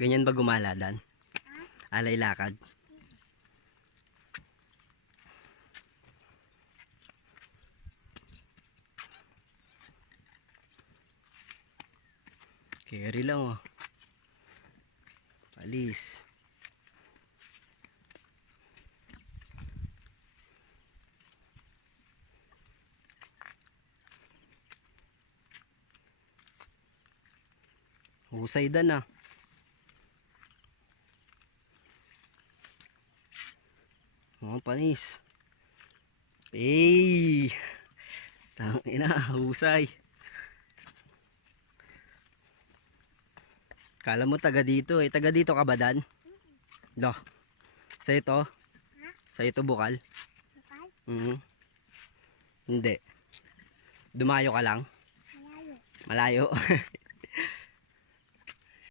Ganyan ba gumala, Dan? Alay lakad. Carry lang oh. Palis. Husay Dan ah. Oh, panis. Hey! Tangina, husay. Kala mo taga dito eh. Taga dito ka ba, Dan? Do. Sa ito? Sa ito bukal? Hindi. Dumayo ka lang? Malayo. Malayo.